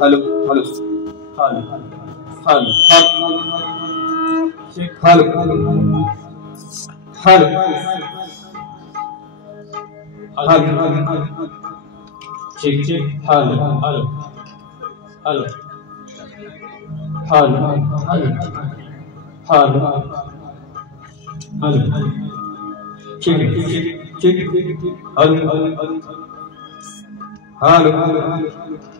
Hello hello hello hello hello hello check check hello hello hello hello hello hello hello check check check hello hello hello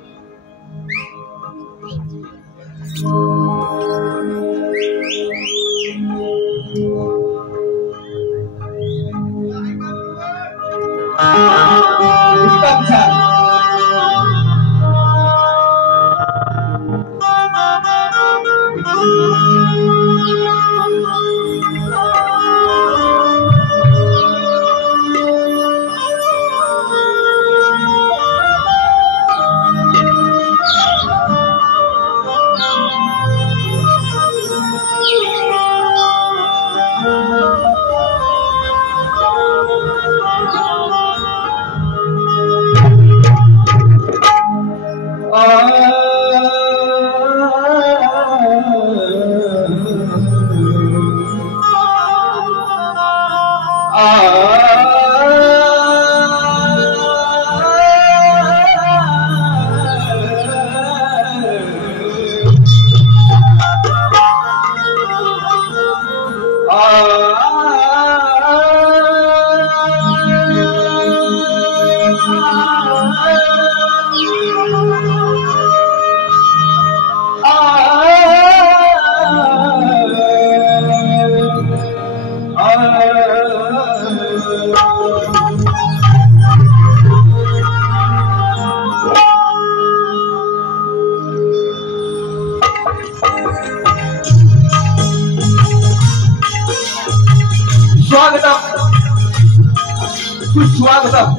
स्वागतम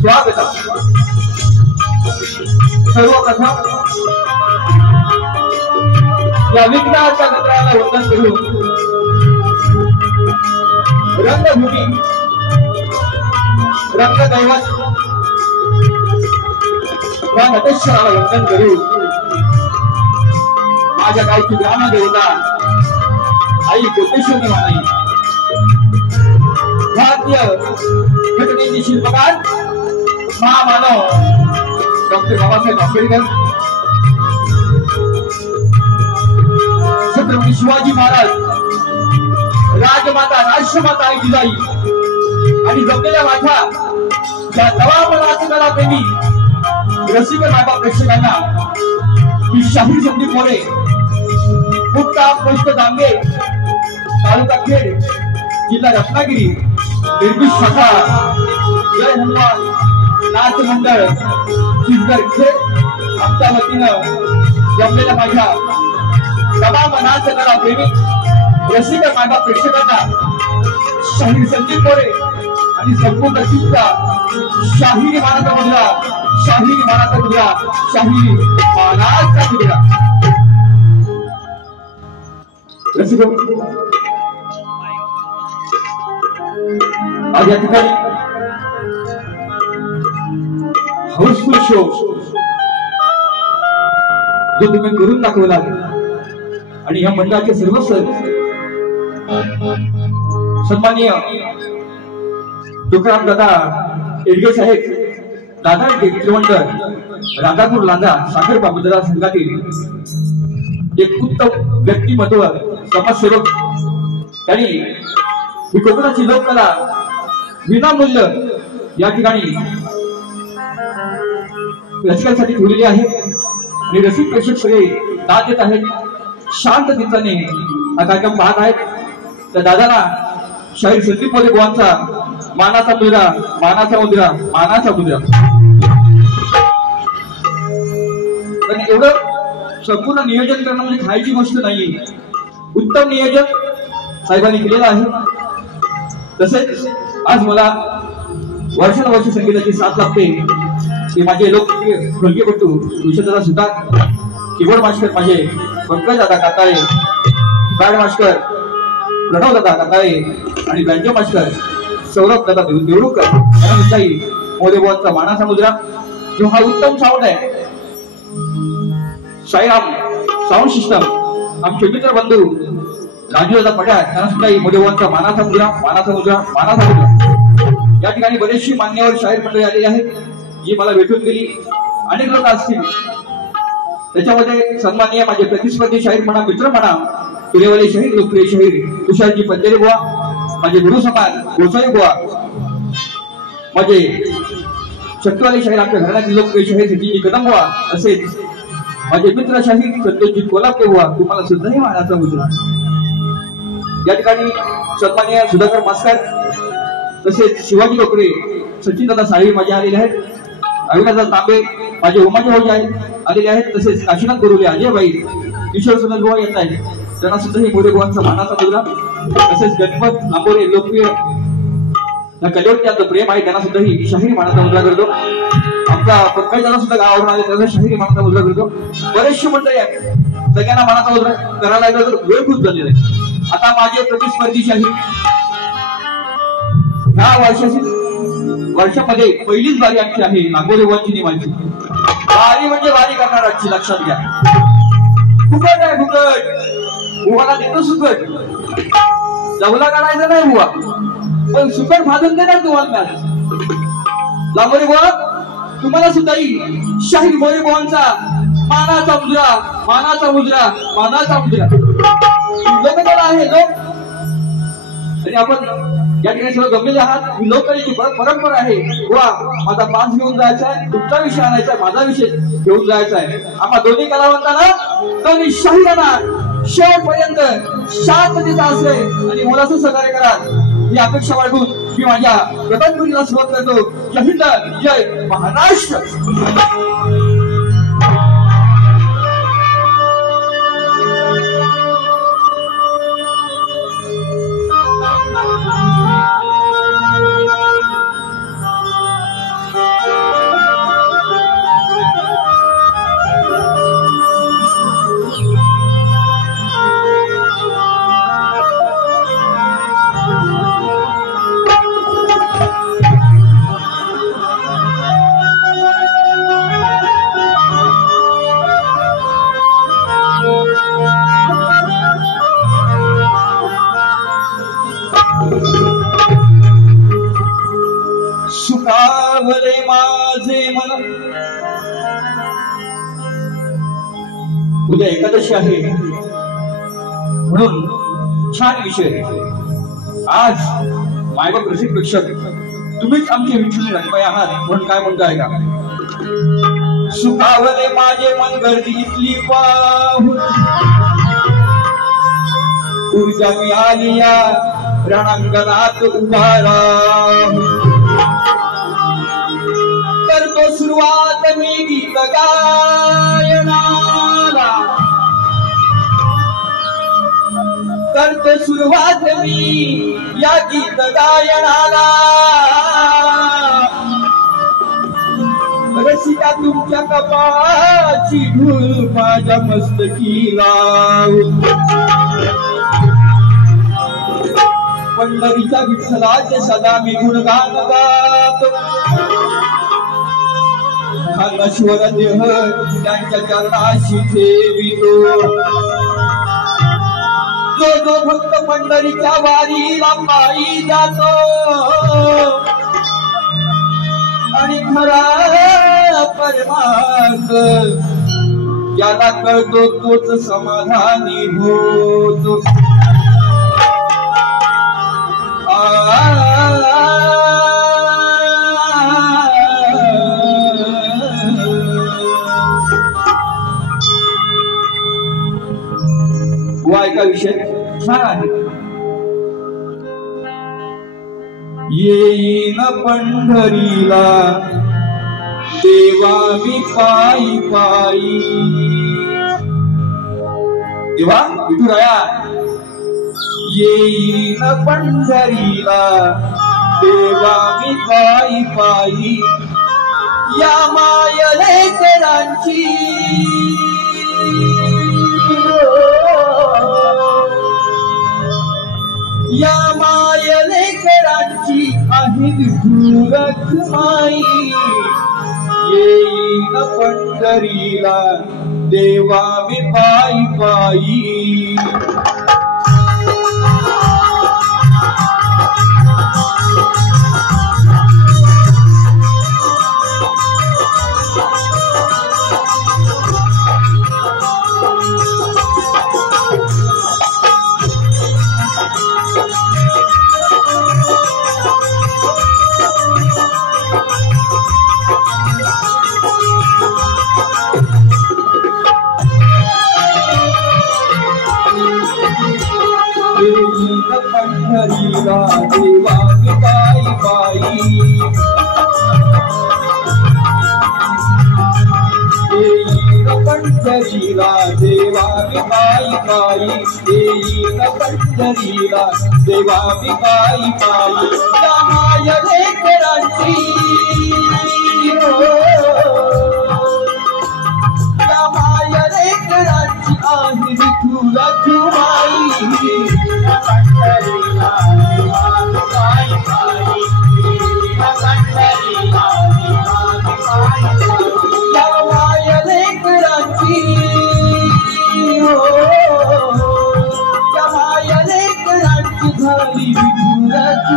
स्वागतम सर्वप्रथम या विघ्नाच्या गजराला वंदन करून रंगभूमी रंगदैवत या नटेश्वराला वंदन करून माझ्या गावची ग्रामदेवता आई कोटेश्वरी मानाई भारतीय घटनेचे शिल्पकार महामानव डॉक्टर बाबासाहेब आंबेडकर छत्रपती शिवाजी महाराज राजमाता राष्ट्रमाता आई जिजाई आणि जमलेल्या माझ्या या तमाम राजकारणाप्रेमी रसिक मायबाप प्रेक्षकांना मी शाहीर संदीप मोरे मुक्काम पोस्ट दांगे तालुका खेड जिल्हा रत्नागिरी निर्मित शाखा जय हनुमान नाच मंडळ चिंचगड खेड आमच्या वतीनं जमलेल्या माझ्या तमाम नाच कला प्रेमी रसिक मायबाप प्रेक्षकांना शाहीर संदीप मोरे आणि संपूर्ण टीमचा शाहीर मानाचा मुद्रा शाहीर मानाचा मुद्रा शाहीर मानाचा मुद्रा रसिक आज या ठिकाणी हाऊसफुल शो जो तुम्ही करून दाखवला आणि या मंडळाचे सर्व सन्माननीय तुकाराम दादा एडगे साहेब दादा त्रिवंडर राधापूर लांजा साखर बाबूदादा संघातील एक उत्तम व्यक्तिमत्व समाजसेवक त्यांनी ही कोकणाची लोककला विनामूल्य या ठिकाणी रसिकांसाठी ठेवलेली आहे आणि रसिक प्रेक्षक सगळे दाद देत आहेत शांत चित्ताने हा कार्यक्रम पाहत आहेत त्या दादाला शाहीर संदीप मोरे बुवांचा मानाचा मुद्रा मानाचा मुद्रा मानाचा मुद्रा पण एवढं संपूर्ण नियोजन करणं म्हणजे खायची गोष्ट नाहीये उत्तम नियोजन साहेबांनी केलेलं आहे तसेच आज मला वर्षानुवर्ष संगीताची साथ लागते की माझे लोकप्रिय ढोलकीपटू विश्वदादा सुतार कीबोर्ड मास्टर माझे पंकज दादा काकाळे बँड मास्टर प्रणव दादा काकाळे आणि बँजो मास्टर सौरभ दादा देवरुकर मोरे बुवांचा मानाचा मुद्रा जो हा उत्तम साऊंड आहे साईराम साऊंड सिस्टम, आमचे मित्र बंधू राजूदादा पठार, त्यांना सुद्धा मोदेवांचा मानाचा मुद्रा. या ठिकाणी बरेचशी मान्यवर शाहीर मंडळी आलेली आहेत जी मला भेटून गेली. अनेक लोक असतील त्याच्यामध्ये सन्माननीय माझे प्रतिस्पर्धी शाहीर म्हणा, मित्र म्हणा, पुणेवाले शाहीर, लोकप्रिय शाहीर तुषारजी पंधेरे बुवा, माझे गुरु समान गोसाई बुवा, माझे शक्तीवाले शाहीर, आमच्या घराण्यातील लोकप्रिय शाहीर सचिनजी कदम बुवा, असेच माझे मित्र शाहीर संतोषजी कोल्हापूर बुवा, तुम्हाला सुद्धाही मानाचा मुद्रा. या ठिकाणी सन्माननीय सुधाकर मास्कर, तसेच शिवाजी डोकरे, सचिन दादा साहेब माझे आलेले आहेत. अविनाशदादा तांबे माझे उमाजी भाऊ आलेले आहेत. तसेच काशीनाथ गुरुले, अजयबाई, किशोर सुंदर बुवा येत आहेत, त्यांना सुद्धा ही मोरे बुवांचा मानाचा मुद्रा. तसेच गणपत नांबोरे, लोकप्रिय कलेवरती आपलं प्रेम आहे, त्यांना सुद्धा ही शाहिरी मानाचा मुद्रा करतो. आपला पक्काई दादा सुद्धा गावावरून आले, त्यांना शाहिरी मानाचा मुद्रा करतो. बरेचसे मंडळी आहेत, सगळ्यांना मानाचा मुद्रा करायला लागला तर वेळ खूप झालेला आहे. आता माझे प्रतिस्पर्धी शाहीर, ह्या वर्षामध्ये पहिलीच बारी आमची आहे नागोरे बुवांची निमाची. बारी म्हणजे बारी करणार आजची, लक्षात घ्या. फुकट आहे, फुकट. बुवाला देतो सुकट, जवला काढायचं नाही बुवा, पण सुकट भाजून देणार तुम्हाला. लांबोरे बुवा, तुम्हाला सुद्धा शाहीर मोरे बुवांचा मानाचा मुद्रा, मानाचा मुद्रा, मानाचा मुद्रा. लोककला आहे लोक, आणि आपण या ठिकाणी सर्व गमलेले आहात. ही लोककलेची परंपरा आहे. वा, माझा पास घेऊन जायचा आहे, तुमचा विषय आणायचा आहे, माझा विषय घेऊन जायचा आहे. आम्हा दोन्ही कलावंतांना, दोन्ही शाहिरांना शेवटपर्यंत शांततेचा आश्रय आणि मोलाचं सहकार्य करा ही अपेक्षा बाळगून मी माझ्या प्रथम पिढीला सुरुवात करतो. जय हिंद, जय महाराष्ट्र. सुखावले माझे मन. उद्या एकादशी आहे म्हणून छान विषय. आज मायबाप रसिक प्रेक्षक तुम्हीच आमचे विठ्ठल रंगमय आहात म्हणून काय म्हणताय का? सुखावले माझे मन गर्दीतली पाहून, ऊर्जा मिळाली या रणांगणात उभारा. करतो सुरुवात मी गीत गायनाला, करतो सुरुवात मी या गीत गायनाला. रसिका तुमच्या कपाळाची धूळ माझ्या मस्तकी लावून, पंढरीच्या विठ्ठलाचे सदा मी गुणगान गातो. हा नश्वर देह त्यांच्या चरणाशी ठेवितो. जो जो भक्त पंढरीच्या वारीला पायी जातो आणि खरा परमार्थ ज्याला कळतो तोच समाधानी होतो. ऐका विषय छान आहे. येईन पंढरीला देवा मी पायी पायी. देवा विठुराया, येईन पंढरीला देवा मी पायी पायी. या मायलेकरांची या मायलेकरांची आहे विठुरख माई. येईन पंढरीला पंढरीला देवा मी पायी पायी पंढरीला देवा मी पायी पायी पंढरीला देवा मी पायी पायी पंढरीला देवा मी पायी पायी माय लेकरांची माय लेकरांची आहे विठुराची माई झाली विठुराची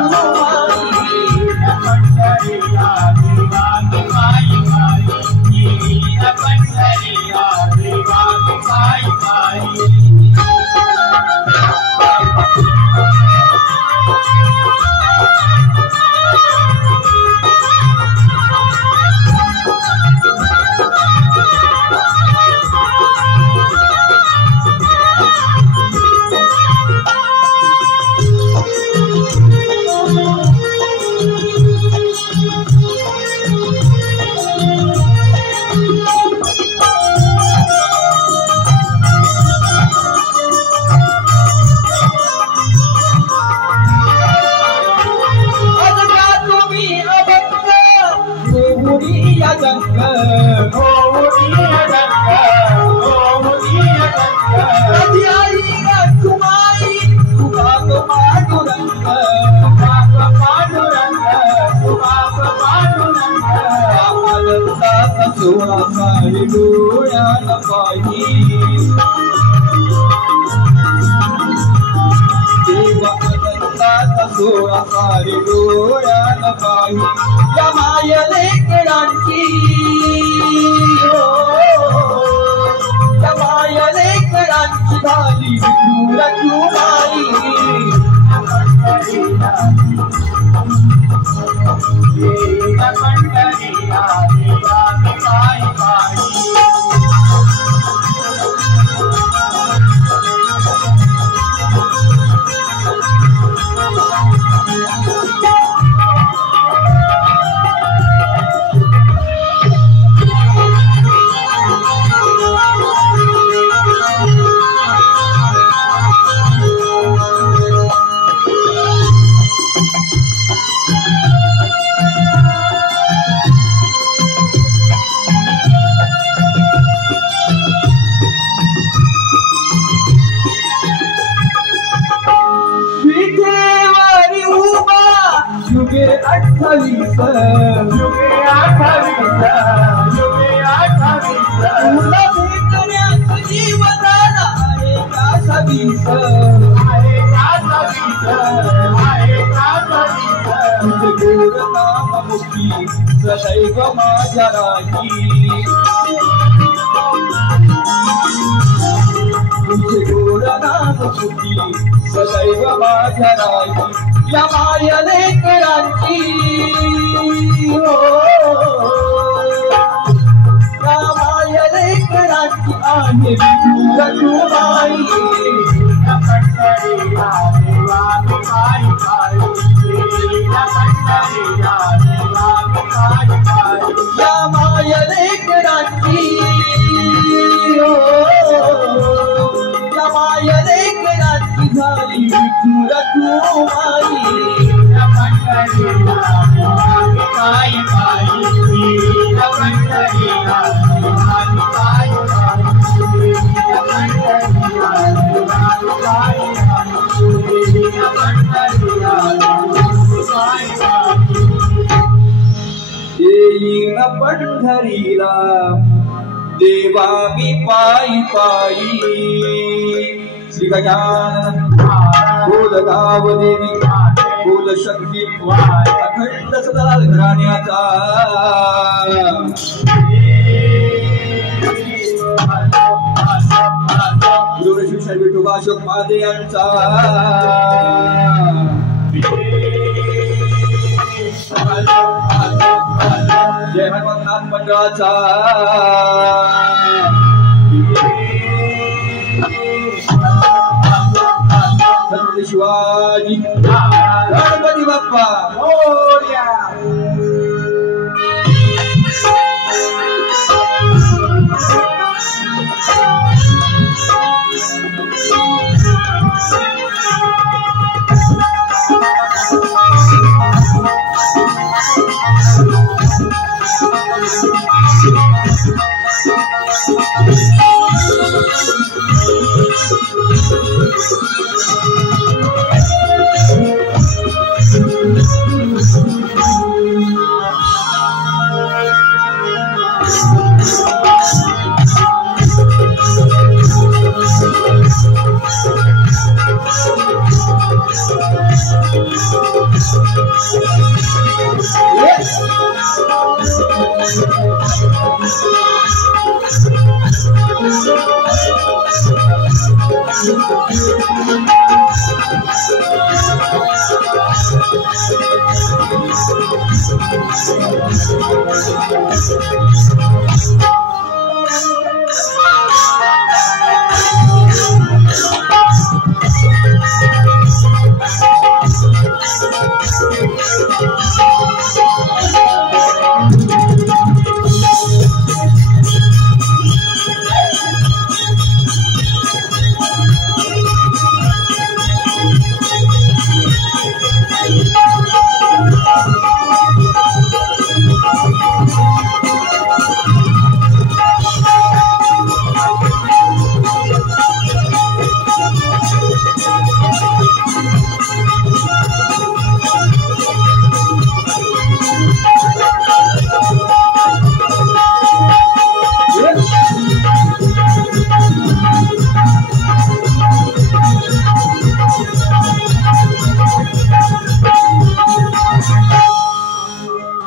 सोळा सारी डोळ्याला पाही देवा अनंताचा सोळा सारी डोळ्याला पाही या माय लेकरांची या माय लेकरांची झाली विठुराची माई युगे 28 तुला भेटण्यात जीवनाला आहे का 20 तुझे गोड नाममुखी सदैव माझ्या राही तुझे गोड नाममुखी सदैव माझ्या राही या माय लेकरांची या माय लेकरांची आहे विठुराची माई पंढरीला देवा मी पायी पायी पंढरीला देवा मी पायी पायी या माय लेकरांची या माय लेकरांची झाली विठुराची माई पंढरीला देवा मी पायी पायी श्री गजानन बोल गाव देवी बोल शक्ती अखंड सदा घराण्याचा गुरुशिष्य विठोबा अशोक महादे यांचा जय हनुमान मंडळाचा छत्रपती शिवाजी गणपती बाप्पा मोरया.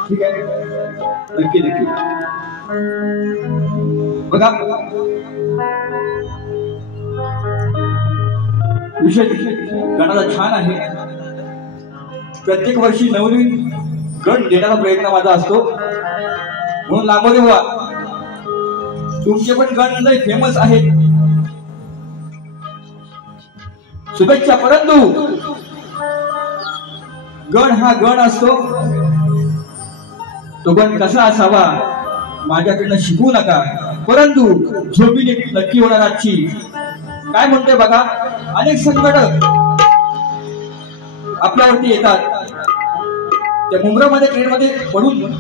ठीक आहे, नक्की नक्की बघा. विषय गणाला छान आहे. प्रत्येक वर्षी नवनवीन गण देण्याचा प्रयत्न माझा असतो, म्हणून लांबोरे बुवा तुमचे पण गण लय फेमस आहेत, शुभेच्छा. परंतु गण हा गण असतो, तो गण कसा असावा माझ्याकडनं शिकवू नका, परंतु झोपीने नक्की होणार आजची. काय म्हणतोय बघा, अनेक संकट आपल्यावरती येतात. त्या मुंब्रामध्ये ट्रेन मध्ये पडून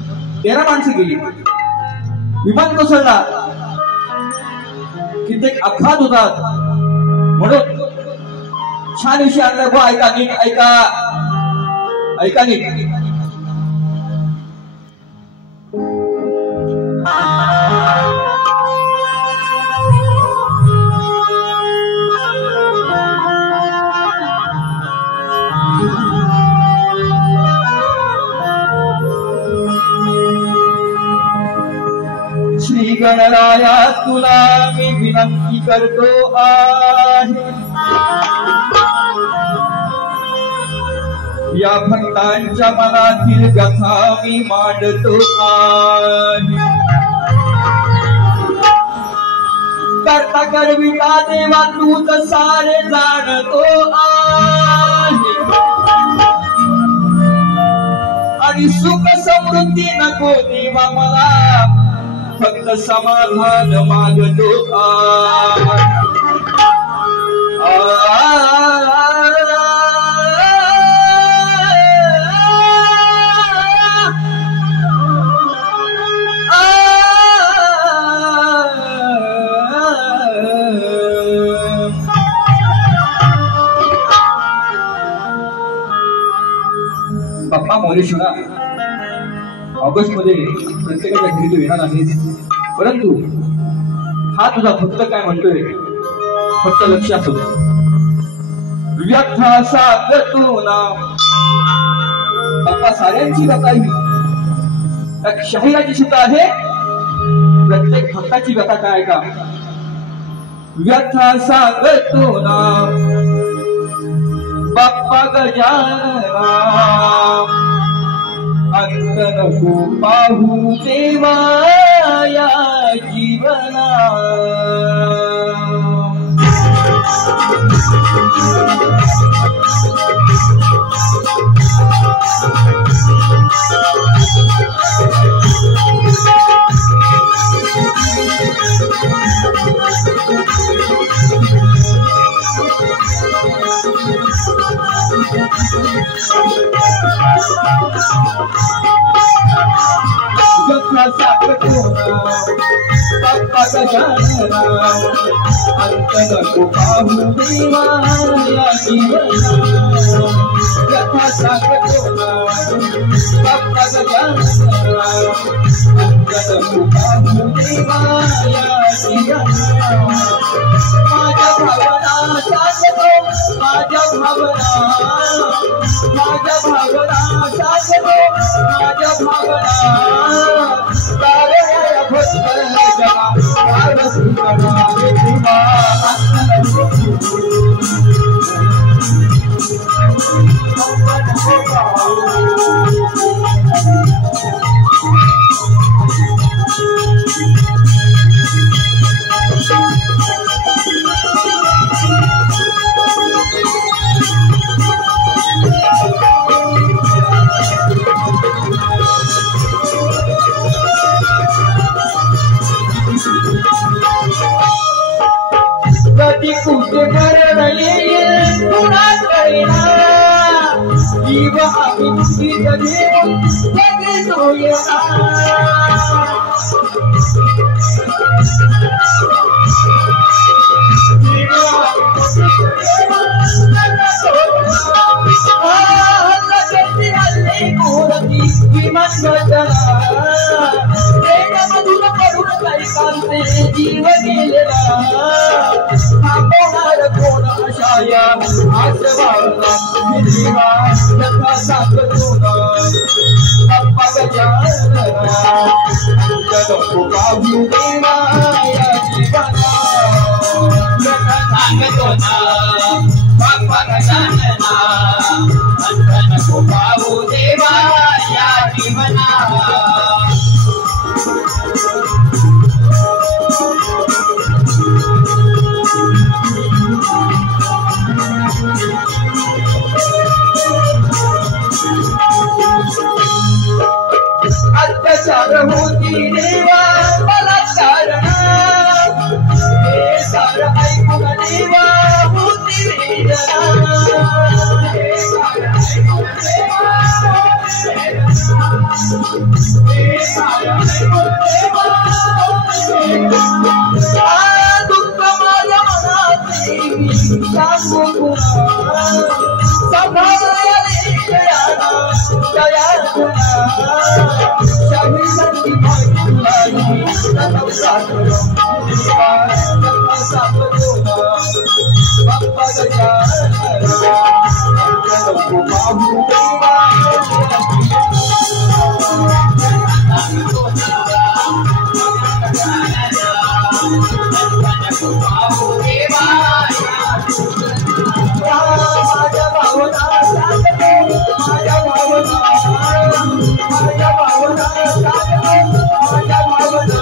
13 माणसं गेली, विमान कोसळला, कित्येक अपघात होतात. म्हणून छान विषय आणलाय बुवा, ऐका नीट, ऐका ऐका नीट. श्री गणराया तुला मी विनंती करतो आहे, या भक्तांच्या मनातील व्यथा मी मांडतो आहे. करता करविता देवा तूच सारे जाणतो आहे, आणि सुख समृद्धी नको देवा मला, फक्त समाधान मागतो आहे. बाप्पा मोरेश्वरा, ऑगस्ट मध्ये प्रत्येकाच्या घरी तू येणार आहेस, परंतु हा तुझा भक्त काय म्हणतोय फक्त लक्ष असू दे. व्यथा सांगतो ना बाप्पा साऱ्यांची व्यथा ही शाहिराची सुद्धा आहे. प्रत्येक भक्ताची व्यथा काय का. व्यथा सांगतो ना बाप्पा गजानना अंत नको पाहू देवा या जीवना. बाप्पा गजानना अंत नको पाहू देवा या जीवना. कथा सांगतो ना बाप्पा गजानना अंत नको पाहू देवा या जीवना. माझ्या भावना सांगतो माझ्या भावना सांगतो माझ्या भावना कधी कुठे मरण येईल तुला कळेना. जीव आम्ही मुक्तीत घेऊन जगतो येना. जीव गेलेला थांबवणार कोण आशाया आसवाला जीवा कथा सांगतो ना बाप्पा गजानना अंत नको पाहू देवा या जीवना. कथा सांगतो ना बाप्पा गजानना अंत नको पाहू देवा या जीवना. अत्याचार होती देवा मला कारण हे सारं ऐकून देवा होती वेदना. हे सारं ऐकून देवा हे सारं ऐकून देवा दुःख माझ्या मनाचे सांगू गुणा सांभाळले दयाना दया गुणा. शाही संगी भाई सांगतो ना बाप्पा गजानना अंत नको पाहू देवा माझ्या भावना सांगतो माझ्या भावना माझ्या भावना सांगतो माझ्या भावना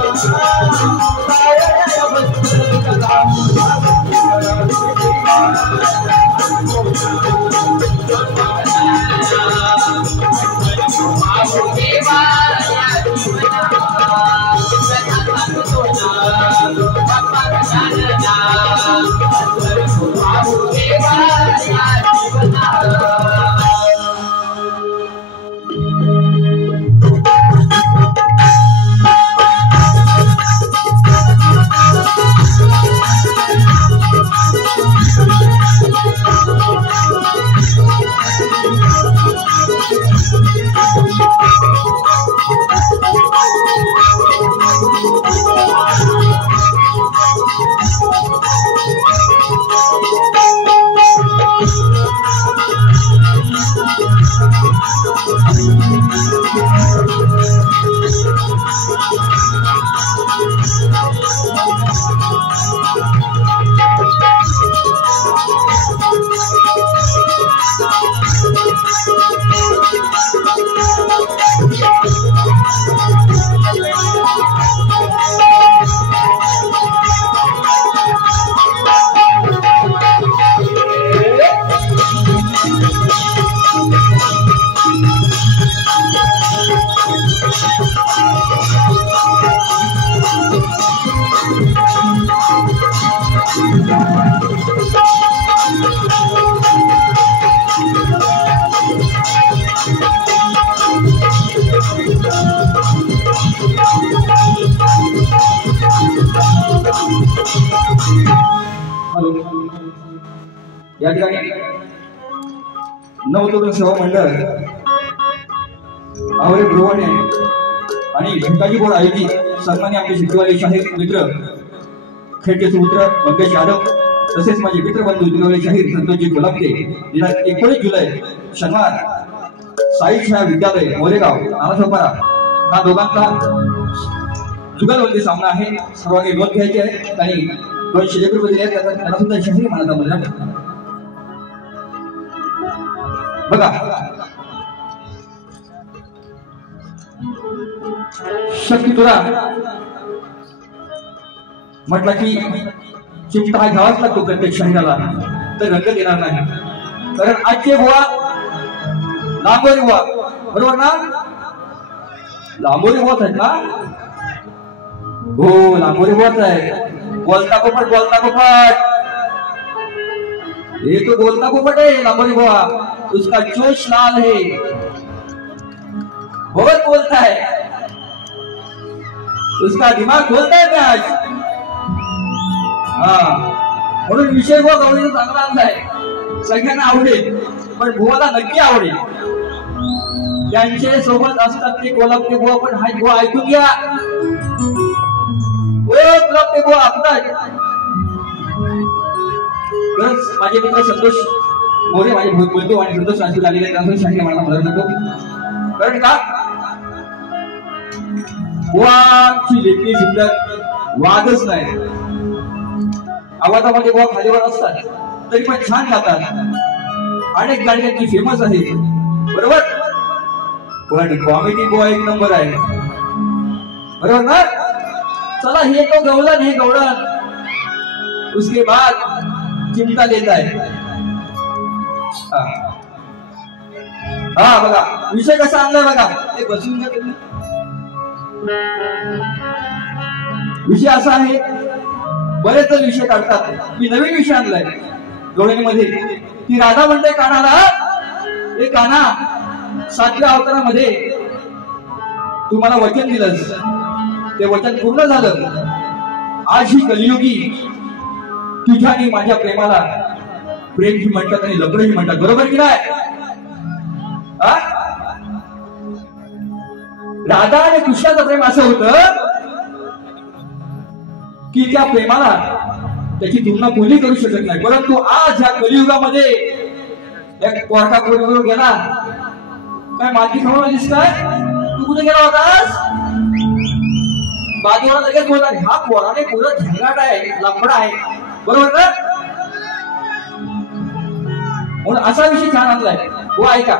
या ठिकाणी नवतरुण सेवा मंडळ आवरे ब्रुवाने आणि भिकाजी बोर्ड आयोजित सन्मान्य आमचे शिकवाले शाहीर मित्र खेडचे सुपुत्र मंगेश यादव तसेच माझे मित्रबंधू दिनवले शाहीर संतोषजी कोल्हापुरे 19 जुलै शनिवार साई छाया विद्यालय मोरेगाव नानासोपारा हा दोघांचा जुगलबंदी सामना आहे. सर्वांनी नोंद घ्यायची आहे. त्यांनी 200 रुपये दिले त्यांना सुद्धा शाहीर मानाचा मुद्रा बघा. शक्ती तुरा म्हटलं की चिमटा हा घ्यावाच लागतो प्रत्येक शहराला, तर रंग येणार नाही. कारण आजचे बुवा लांबोरी बुवा बरोबर ना, लांबोरी बुवाच आहेत ना. हो लांबोरी बुवाच आहे. बोलता पोपट ये तो बोलता पोपट है लांबोरी बुवा. उसका जोश लाल है, बहुत बोलता है, उसका दिमाग खोलता है आज. म्हणून विषय बुवा गवळीचा चांगला आणलाय, सगळ्यांना आवडेल, पण बुवाला नक्की आवडेल. ज्यांचे सोबत असतात ते कोल्हापुरी बुवा पण हाय. बुवा ऐकून घ्या, ओ कोल्हापुरी बुवा आपला माझे मित्र संतोष मोरे माझे बोलतो आणि संतोष राजपूत आलेले त्यांना शाही मला मदत करतो. कारण का बुवाची लेखी शिकत वादच नाही. आवाजामध्ये बुवा खालीवर असतात तरी पण छान गातात. अनेक गाणी त्यांची फेमस आहे बरोबर, पण कॉमेडी बुवा एक नंबर आहे बरोबर ना. चला हे तो गवळण, हे गवळण. उसके बाद चिमटा देता है. हा बघा विषय कसा आणलाय बघा. ते बसून विषय असा आहे, बरेच जण विषय काढतात. मी नवीन विषय आणलाय डोळ्यांमध्ये. ती राधा म्हणते कानाला, हे काना 7व्या अवतारामध्ये तुम्हाला वचन दिलंस, ते वचन पूर्ण झालं. आज ही कलियुगी तुझ्या आणि माझ्या प्रेमाला प्रेम ही म्हणतात आणि लग्न ही म्हणतात बरोबर की नाही. राधा आणि कृष्णाचं प्रेम असं होतं की त्या प्रेमाला त्याची तुलना कोणी करू शकत नाही. परंतु आज ह्या कलियुगामध्ये एक पोरका कोणीवर गेला, काय माती खाऊन दिसताय, तू कुठे गेला होतास, बाजूला लगेच बोलणार हा पोराने पुरं झंगाट आहे, लफडा आहे बरोबर ना. म्हणून असा विषय छान आणलाय हो. ऐका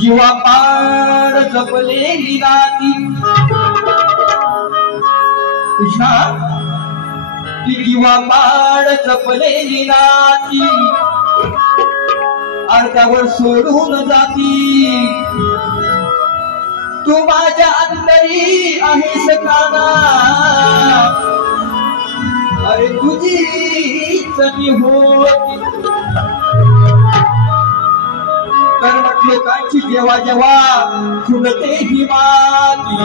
जीवा पाड जपलेली नाती कृष्णा, ती जीवा पाड जपलेली नाती अर्ध्यावर सोडून जाती. तू माझ्या अंतरी आहेस काना, अरे तुझीच मी होती. कर्मठ लोकांची जेव्हा जेव्हा फुलते ही माती,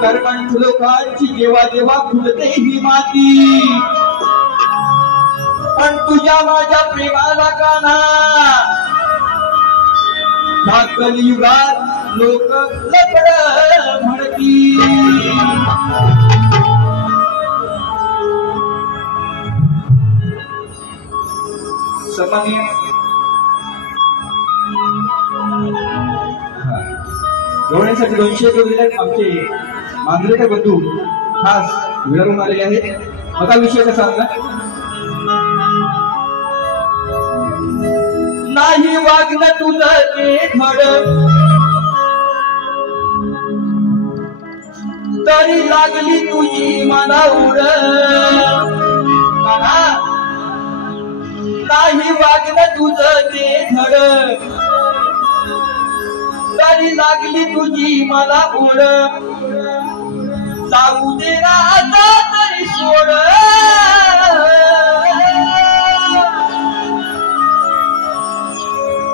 कर्मठ लोकांची जेव्हा जेव्हा फुलते ही माती, पण तुझ्या माझ्या प्रेमाला काना ह्या कलियुगात लोक लपड म्हणती. सन्माननीय गवळण्यासाठी 200 रुपये आमचे मांजरेकर बंधू खास विचारून आलेले आहेत. बघा विषय कसा आणला. नाही वागणं तुझं ते धड, तरी लागली तुझी मला उड. नाही वागणं तुझं ते धड, तरी लागली तुझी मला ओढ जाऊ दे ना आता तरी सोड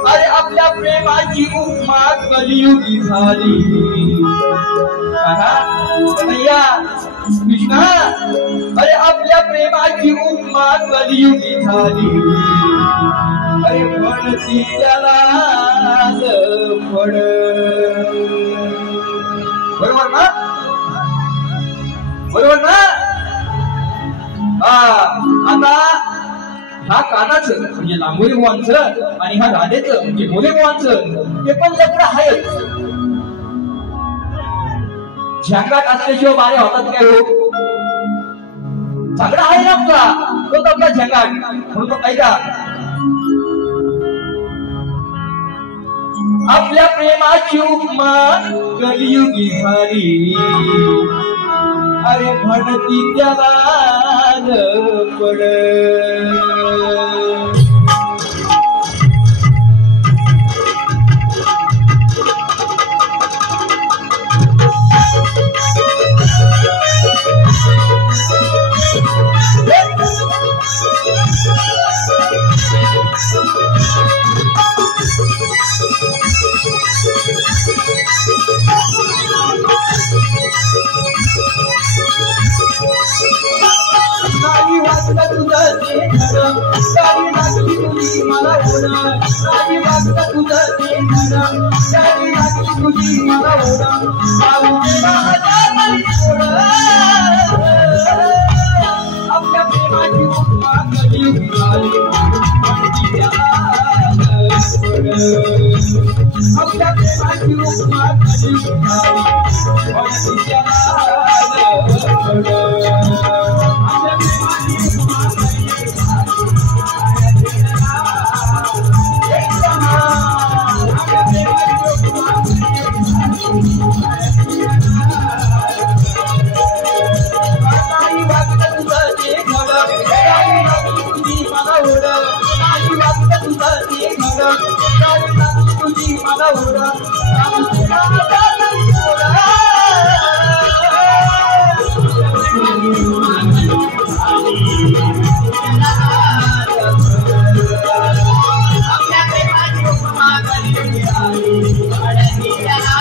अरे आपल्या प्रेमाची उपमा कलियुगी झाली कन्हैया कृष्णा अरे आपल्या प्रेमाची उपमा कलियुगी झाली अरे म्हणती त्याला फड बरोबर ना बरोबर ना आता हा कानाचं म्हणजे लांबोली बुवांचं आणि हा राधेचं म्हणजे मोरे बुवांचं ते पण लग्न आहेच झंगाट असल्याशिवाय बारे होतात काय हो झगडा आहे ना आपला तोच आपला झंगाट म्हणून तो ऐका आपल्या प्रेमाची उपमा कलियुगी झाली अरे म्हणती त्याला पड गाडी वाजता तुझं ते धडम गाडी लागली तुझी मला ओढ गाडी वाजता तुझं ते धडम गाडी लागली तुझी मला ओढ जाऊ दे ना आता तरी सोड आपल्या प्रेमाची उपमा कलियुगी झाली म्हणती त्याला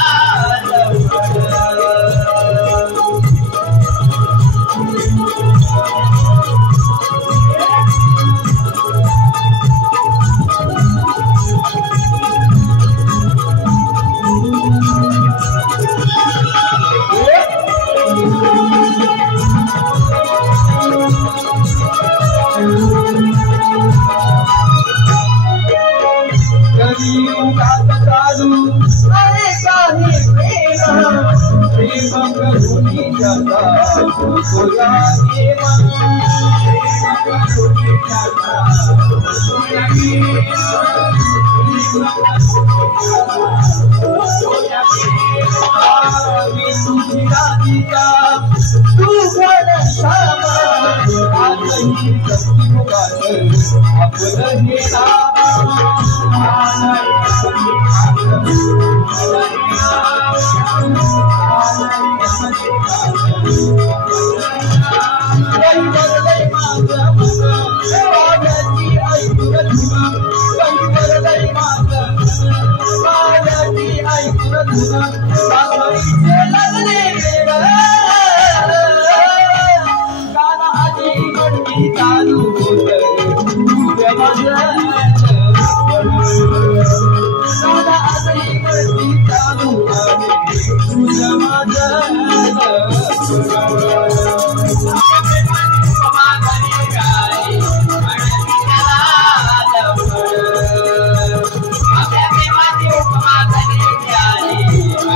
सोड आपल्या प्रेमाची उपमा कलियुगी झाली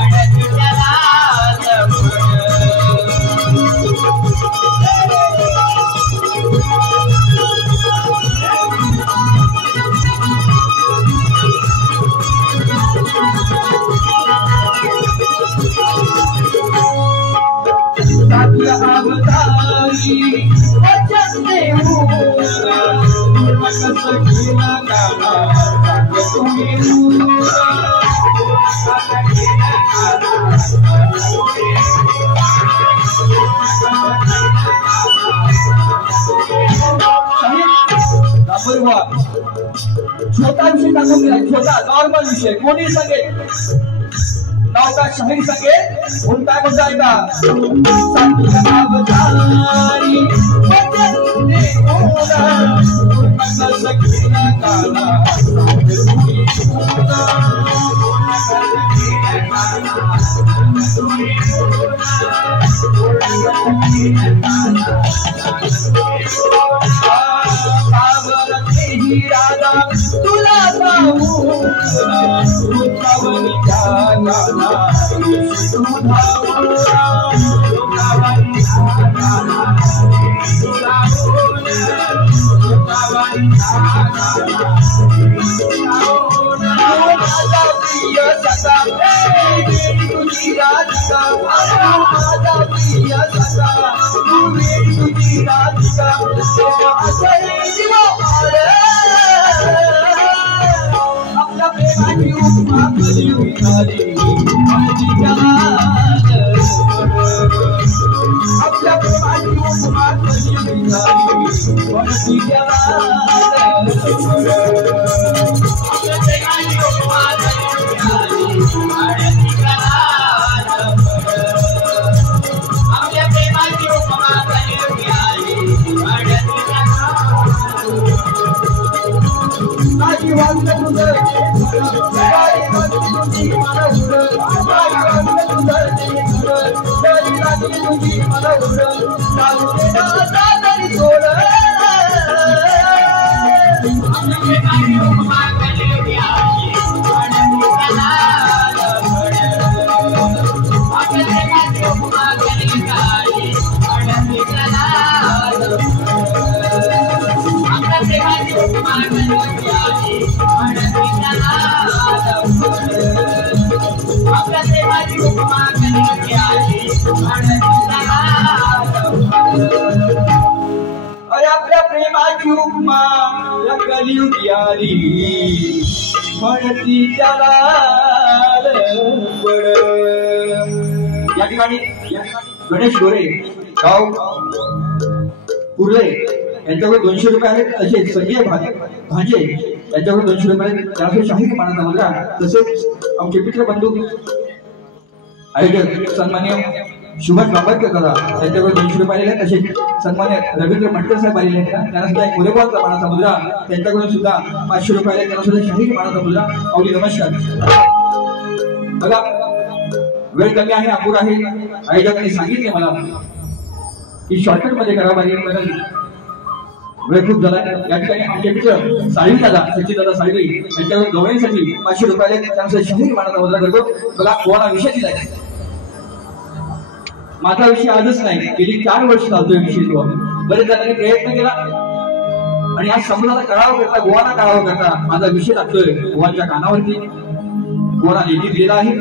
म्हणती त्याला सोड छोटा विषय सांगून दिला, छोटा नॉर्मल विषय कोणी सांगेल, नाव का शाहीर सांगेल. म्हणून काय म्हणतो ऐका, राधा तुला आपल्या प्रेमाची उपमा कधी विचारी, आपल्या प्रेमाची उपमा कधी आपल्या प्रेमाची उपमा या कलियुगी आली, म्हणती त्याला या ठिकाणी गणेश गोरे गाव कुर्ले यांच्याकडे 200 रुपये आहेत. असे संजय भांजे यांच्याकडे 200 रुपये आहेत. त्याचे शाहीर मानाचा मुलगा, तसेच आमचे मित्र बंधू आयोजक सन्मान्य सुभाष बांबरकर दादा त्यांच्याकडे 200 रुपये आलेले आहेत. तसे सन्मान्य रवींद्र मटकर साहेब आलेले आहेत. त्यांना सुद्धा एक मुलेबाचा मानाचा मुलगा, त्यांच्याकडून सुद्धा 500 रुपये आले. त्यांना सुद्धा शाहीर मानाचा मुलगा. अवली नमस्कार. बघा वेळ कमी आहे, अपुरा आहे. आयोजकांनी सांगितले मला की शॉर्टकट मध्ये करा पाहिजे, वेळ खूप झाला. या ठिकाणी आमचे मित्र साळवी दादा, सचिन दादा साळवी यांच्याकडून गवळीसाठी 500 रुपये आले. त्यांचा शाहीर मानाचा मुलगा करतो. बघा कोणा विषय दिलाय, माझा विषय आजच नाही, गेली 4 वर्ष चालतोय विषय. तो बरेच जणांनी प्रयत्न केला आणि आज समाजाला कळावं करता, गोवाना कळावं करता माझा विषय लागतोय गोवाच्या कानावरती. गोवा लेखी दिलेला आहे.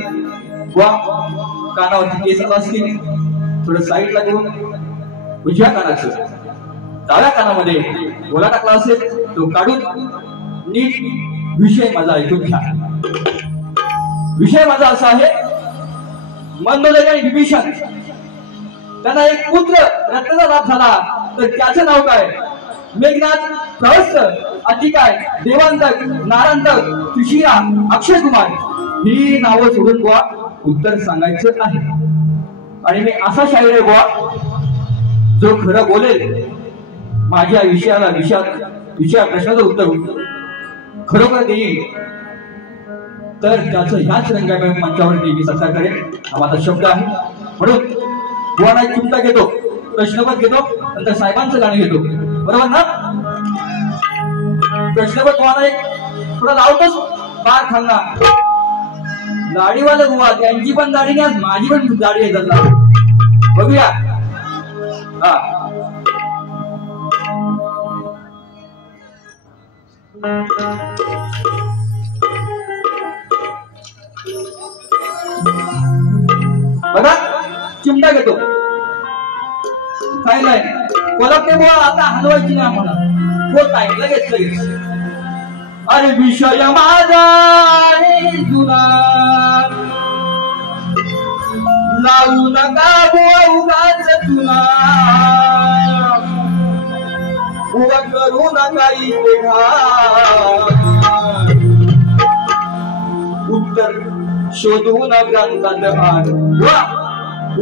गोवा कानावरती केस आला असतील, थोडं साईडला करून उजव्या कानाचं डाव्या कानामध्ये गोला टाकला असेल तो काढून नीट विषय माझा ऐकून घ्या. विषय माझा असा आहे, मंदोदरी आणि विभीषण त्यांना एक पुत्र रत्नाचा लाभ झाला, तर त्याचं नाव काय? मेघनाथ, प्रहस्त, अतिकाय, देवांतक, नारांतक, तुशिया, अक्षय कुमार ही नावं सोडून बुवा उत्तर सांगायचं आहे. आणि मी असा शाहीर आहे बुवा जो खरं बोलेल, माझ्या विषयाला विषया प्रश्नाचं उत्तर खरोखर देईल, तर त्याचं ह्याच रंगाच्या मंचावरती मी चर्चा करेन. हा माझा शब्द आहे. म्हणून बुवाना एक चिमटा घेतो, प्रश्नपत्र घेतो, नंतर साहेबांचं गाणं घेतो. बरोबर ना? प्रश्नपत्र बुवाना एक थोडा लावतोच पार खालना. दाढीवाले बुवा, त्यांची पण दाढी नाही, माझी पण दाढी आहे. त्यांना बघूया. हा बघा चिमटा घेतो. काय नाही कोलपते बुवा, आता हलवायची नाही आम्हाला. होत आहे लगेच लगेच. अरे विषय माझा आहे जुना लावू नका उगाच तुला उगा करू नका इथे उत्तर शोधून ग्रंथात आण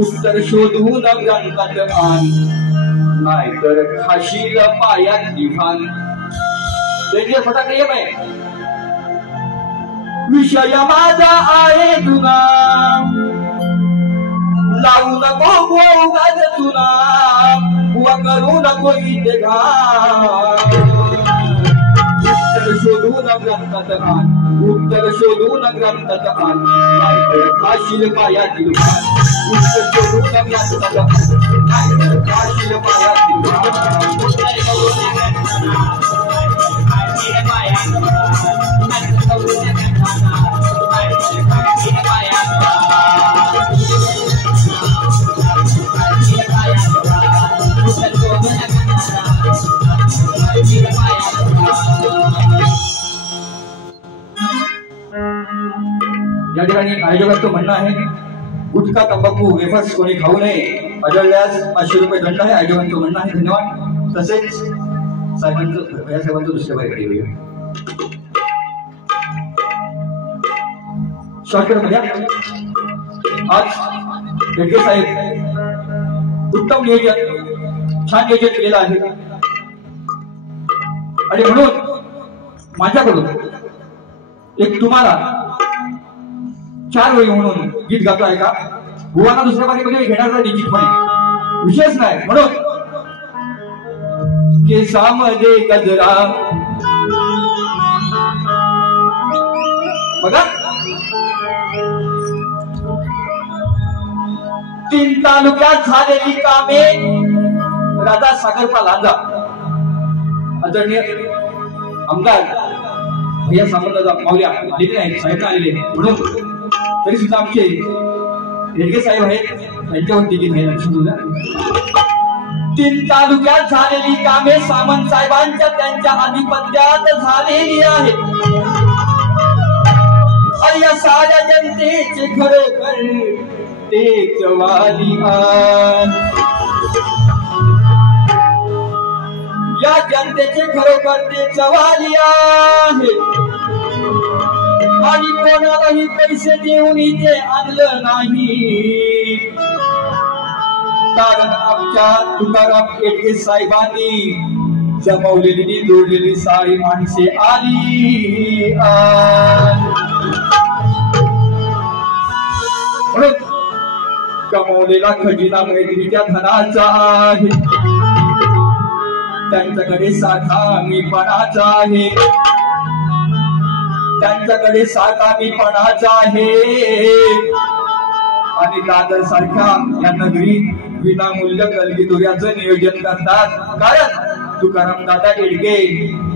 उत्तर शोधून ग्रंथात आण नाहीतर खाशील पायात लिहान त्याचे फटाके नियम आहे विषय माझा आहे तुला लावू नको उगाच तुला उगा करू नको इथे उत्तर शोधून ग्रंथात आण उत्तर शोधून ग्रंथात आण नाहीतर खाशील पायातील उत्तर शोधून ग्रंथात आण नाहीतर खाशील पायातील या ठिकाणी आयोजकांचं म्हणणं आहे गुटखा तंबाखू वेफर्स कोणी खाऊ नये आढळल्यास 500 रुपये दंड आहे आयोजकांचं म्हणणं आहे धन्यवाद तसेच साहेबांचं दुसऱ्या बाईकडे येऊया शॉर्टकट मध्ये आज बेडके साहेब उत्तम नियोजन छान नियोजन केलेलं आहे आणि म्हणून माझ्याकडून एक तुम्हाला 4 वेळी म्हणून गीत गातो आहे का बुवांना दुसऱ्या बारीमध्ये घेणार निश्चितपणे विशेष नाही म्हणून केसामध्ये गजरा बघा 3 तालुक्यात झालेली कामे राजा सागरपा लांजा आदरणीय आमदार भैया सामंतचा मावल्या आलेले आहेत साहेब आलेले म्हणून तरी सुद्धा आमचे रेडगे साहेब आहेत त्यांच्यावरती गीत आहे लक्ष द्या 3 तालुक्यात झालेली कामे सामंत साहेबांच्या त्यांच्या आधिपत्यात झालेली आहेत या साऱ्या जनतेचे खरोखर तेच वाली या जनतेचे खरोखर तेच वाली आहे आणि कोणालाही पैसे देऊन इथे आणलं नाही कारण आमच्या तुकाराम येडगे साहेबांनी जमवलेली जोडलेली सारी माणसे आली कमवलेला खजिना मैत्रीच्या धनाचा आहे त्यांच्याकडे साठा मीपणाचा आहे त्यांच्याकडे साठा मीपणाचा आहे आणि दादर सारख्या या नगरीत विनामूल्य कलगीतुऱ्याचं नियोजन करतात कारण तुकाराम दादा येडगे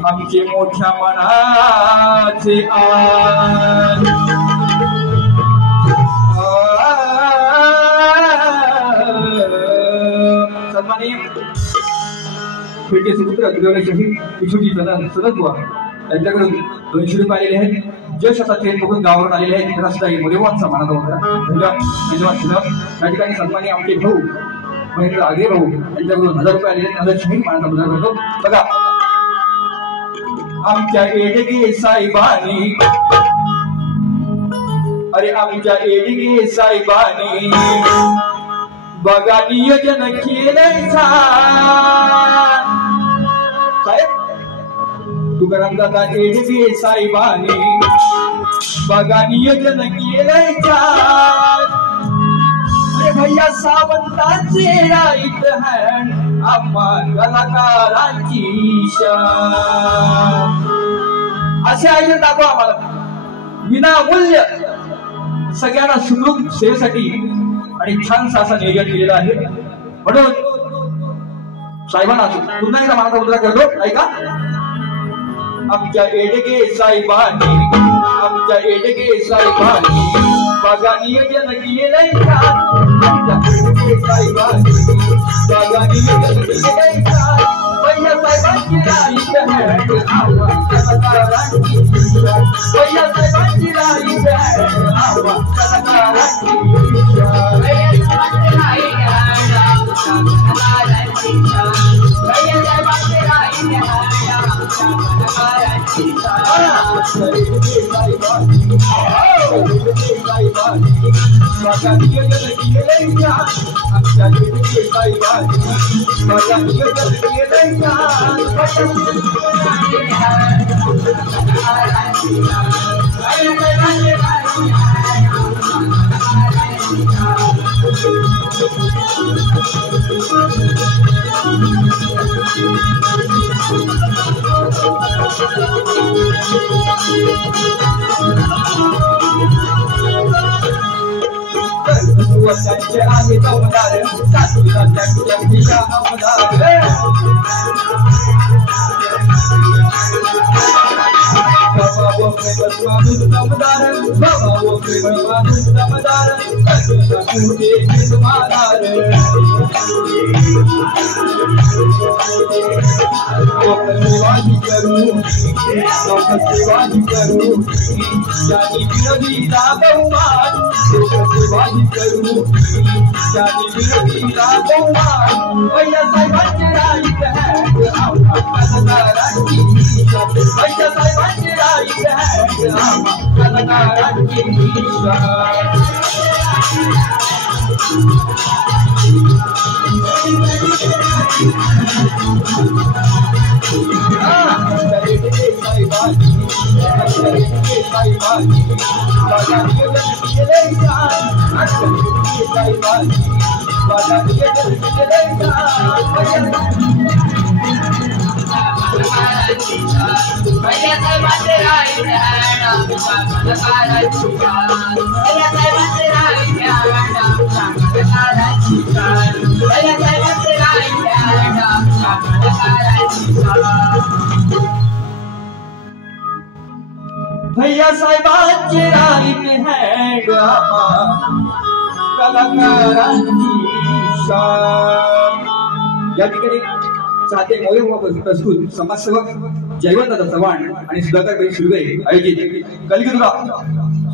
आमचे मोठ्या मनाचे सन्माननीय पेटे सुपुत्र किशोरी सदन बुवा त्यांच्याकडून 200 रुपये आलेले आहेत जश असा ट्रेन बघून गावावरून आलेले आहेत त्यांना सुद्धा मूल्यवान समानात होता धन्यवाद या ठिकाणी सन्माननीय आमचे भाऊ महेंद्र आगे भाऊ त्यांच्याकडून 1000 रुपये आलेले आहेत शहीद मानाचा मुद्रा करतो बघा आमच्या येडगे साहेबांनी अरे आमच्या येडगे साहेबांनी बघा नियोजन केलंय साहेब तुकाराम दादा येडगे साहेबांनी बघा नियोजन केलंय अरे भैया सावंतांचे राईट हँड आम्हा कलाकारांची असे आयोजन दाखवा आम्हाला विनामूल्य सगळ्यांना सुखरूप सेवेसाठी आणि छान असं नियोजन केलेलं आहे म्हणून साहेबांना पुन्हा एकदा मानाचा मुद्रा करतो ऐका आमच्या येडगे साहेबांनी बघा नियोजन केलंय आमच्या येडगे साहेबांनी बघा नियोजन केलंय भैया साहेबांची भैया साहेबांचे राईट हँड कलाकारांची शान। या ठिकाणी साथे मोहे प्रस्तुत समाजसेवक जयवंत चव्हाण आणि सुधाकर सुर्वे आयोजित कलगीतुरा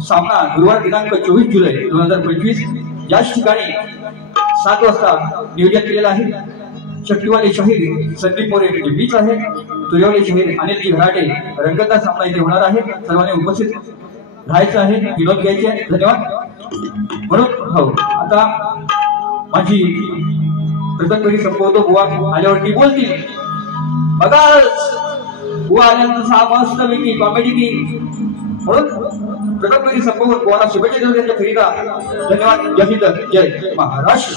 सामना गुरुवार दिनांक 24 जुलै 2025 याच ठिकाणी 7 वाजता नियोजन केलेलं आहे। शक्तिवाले शाहीर संदीप मोरे बीच आहे, तुर्यवाले शाहीर अनिल घराटे रंगतदार सामना इथे होणार आहे। सर्वांनी उपस्थित राहायचं आहे, विनोद घ्यायचे आहे। धन्यवाद। म्हणून हो आता माझी प्रथम संपवतो। बुवा आल्यावरती बोलतील बघा, बुवा आल्यानंतर मस्त पैकी कॉमेडी की म्हणून प्रथम संपवून बुवाला शुभेच्छा देऊन त्यांच्या फेरीला धन्यवाद। जय हिंद, जय महाराष्ट्र।